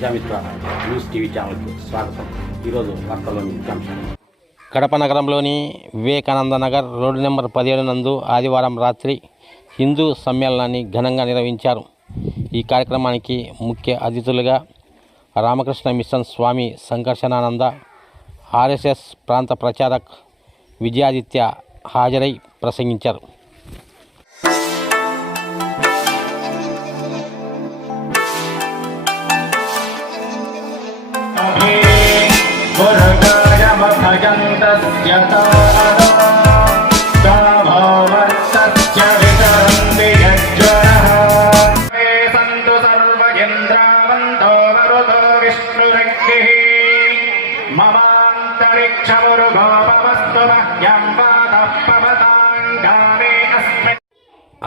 Prajamitra news TV ఛానల్కి స్వాగతం. ఈరోజు వార్తల్లోని ముఖ్యాంశాలు. కడప నగరంలోని వివేకానంద నగర్ రోడ్డు నెంబర్ 17 నందు ఆదివారం రాత్రి హిందూ సమ్మేళనాన్ని ఘనంగా నిర్వహించారు. ఈ కార్యక్రమానికి ముఖ్య అతిథులుగా రామకృష్ణ మిషన్ స్వామి సంకర్షణానంద, ఆర్ఎస్ఎస్ ప్రాంత ప్రచారక్ విజయాదిత్య హాజరై ప్రసంగించారు.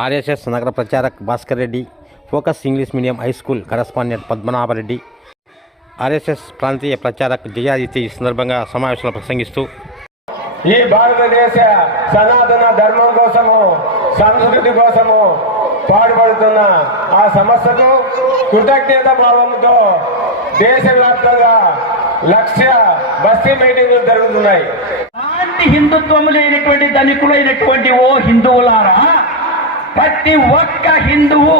ఆర్ఎస్ఎస్ నగర pracharak Bhaskar Reddy, focus English medium high school correspondent Padmanabhareddy, RSS ప్రాంతీయ ప్రచారక్ జయాదిత్య ఈ సందర్భంగా సమావేశంలో ప్రసంగిస్తూ ఈ భారతదేశ సనాతన ధర్మం కోసము, సంస్కృతి కోసము పాటుపడుతున్న ఆ సంస్థకు కృతజ్ఞత భావంతో దేశవ్యాప్తంగా లక్ష్య బస్తీ మీటింగ్లు జరుగుతున్నాయి. అలాంటి హిందుత్వం లేనటువంటి ధనికులైనటువంటి ఓ హిందువులారా, ప్రతి ఒక్క హిందువు,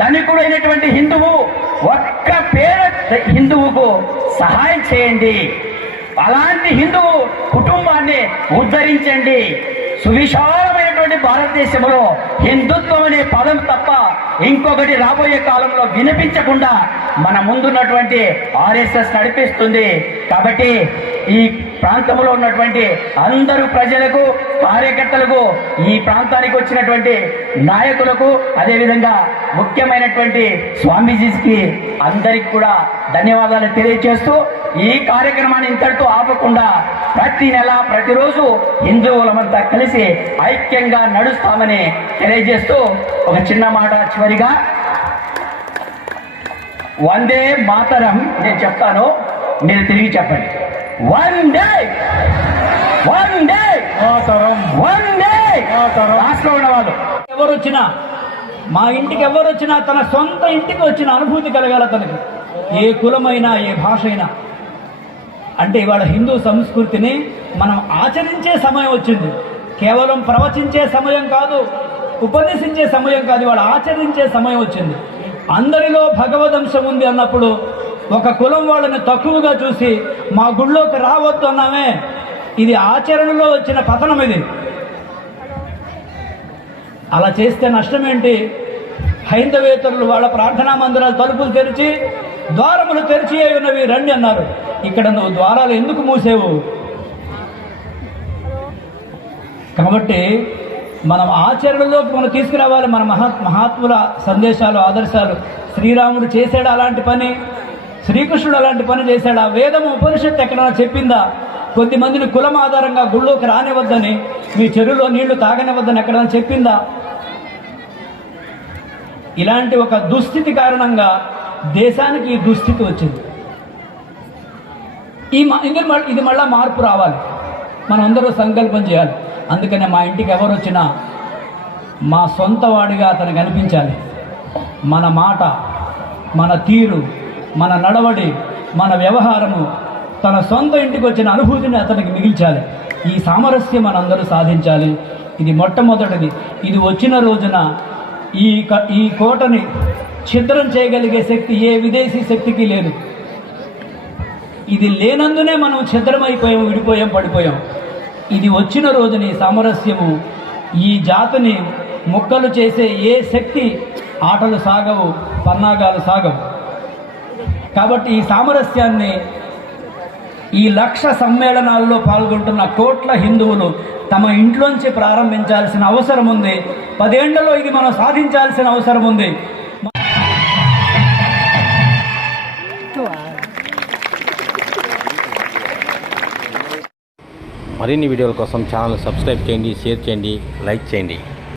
ధనికుడైనటువంటి హిందువు, ఒక్క పేద హిందువుకు సహాయం చేయండి. అలాంటి హిందువు కుటుంబాన్ని ఉద్ధరించండి. సువిశాలమైనటువంటి భారతదేశంలో హిందుత్వం అనే పదం తప్ప ఇంకొకటి రాబోయే కాలంలో వినిపించకుండా మన ముందున్నటువంటి ఆర్ఎస్ఎస్ నడిపిస్తుంది. కాబట్టి ఈ ప్రాంతంలో ఉన్నటువంటి అందరూ ప్రజలకు, కార్యకర్తలకు, ఈ ప్రాంతానికి వచ్చినటువంటి నాయకులకు, అదేవిధంగా ముఖ్యమైనటువంటి స్వామీజీకి అందరికి కూడా ధన్యవాదాలు తెలియజేస్తూ ఈ కార్యక్రమాన్ని ఇంతటితో ఆపకుండా ప్రతి నెల, ప్రతిరోజు హిందువులమంతా కలిసి ఐక్యంగా నడుస్తామని తెలియజేస్తూ ఒక చిన్న మాట చివరిగా, వందే మాతరం నేను చెప్తాను, మీరు తిరిగి చెప్పండి. వందే వందే మాతరం, వందే మాతరం. రాష్ట్రంలో ఉన్నవాళ్ళు ఎవరు వచ్చినా, మా ఇంటికి ఎవరు వచ్చినా తన సొంత ఇంటికి వచ్చిన అనుభూతి కలగాల తనకి, ఏ కులమైనా, ఏ భాష అయినా. అంటే ఇవాళ హిందూ సంస్కృతిని మనం ఆచరించే సమయం వచ్చింది. కేవలం ప్రవచించే సమయం కాదు, ఉపదేశించే సమయం కాదు, ఇవాళ ఆచరించే సమయం వచ్చింది. అందరిలో భగవదంశం ఉంది అన్నప్పుడు ఒక కులం వాళ్ళని తక్కువగా చూసి మా గుళ్ళోకి రావద్దు అన్నామే. ఇది ఆచరణలో వచ్చిన పతనం. ఇది అలా చేస్తే నష్టమేంటి? హైందవేతరులు వాళ్ళ ప్రార్థనా మందిరాలు తలుపులు తెరిచి, ద్వారములు తెరిచి ఉన్నవి రండి అన్నారు. ఇక్కడ నువ్వు ద్వారాలు ఎందుకు మూసేవు? కాబట్టి మనం ఆచరణలోకి మనం తీసుకురావాలి మన మహాత్ముల సందేశాలు, ఆదర్శాలు. శ్రీరాముడు చేశాడు అలాంటి పని, శ్రీకృష్ణుడు అలాంటి పని చేశాడు. ఆ వేదము, ఉపనిషత్తు ఎక్కడైనా చెప్పిందా? కొద్దిమందిని కులం ఆధారంగా గుళ్ళోకి రానివద్దని, మీ చెరువులో నీళ్లు తాగనివద్దని ఎక్కడైనా చెప్పిందా? ఇలాంటి ఒక దుస్థితి కారణంగా దేశానికి ఈ దుస్థితి వచ్చింది. ఇది మళ్ళా మార్పు రావాలి. మనం అందరూ సంకల్పం చేయాలి. అందుకనే మా ఇంటికి ఎవరు వచ్చినా మా సొంత వాడిగా అతనికి అనిపించాలి. మన మాట, మన తీరు, మన నడవడి, మన వ్యవహారము తన సొంత ఇంటికి వచ్చిన అనుభూతిని అతనికి మిగిల్చాలి. ఈ సామరస్యం మనందరూ సాధించాలి. ఇది మొట్టమొదటిది. ఇది వచ్చిన రోజున ఈ కోటని ఛిద్రం చేయగలిగే శక్తి ఏ విదేశీ శక్తికి లేదు. ఇది లేనందునే మనం ఛిద్రమైపోయాం, విడిపోయాం, పడిపోయాం. ఇది వచ్చిన రోజుని సామరస్యము ఈ జాతిని ముక్కలు చేసే ఏ శక్తి ఆటలు సాగవు, పన్నాగాలు సాగవు. కాబట్టి ఈ సామరస్యాన్ని ఈ లక్ష సమ్మేళనాల్లో పాల్గొంటున్న కోట్ల హిందువులు తమ ఇంట్లోంచి ప్రారంభించాల్సిన అవసరం ఉంది. 10 ఏళ్లలో ఇది మనం సాధించాల్సిన అవసరం ఉంది. మరిన్ని వీడియోల కోసం ఛానల్ సబ్స్క్రైబ్ చేయండి, షేర్ చేయండి, లైక్ చేయండి.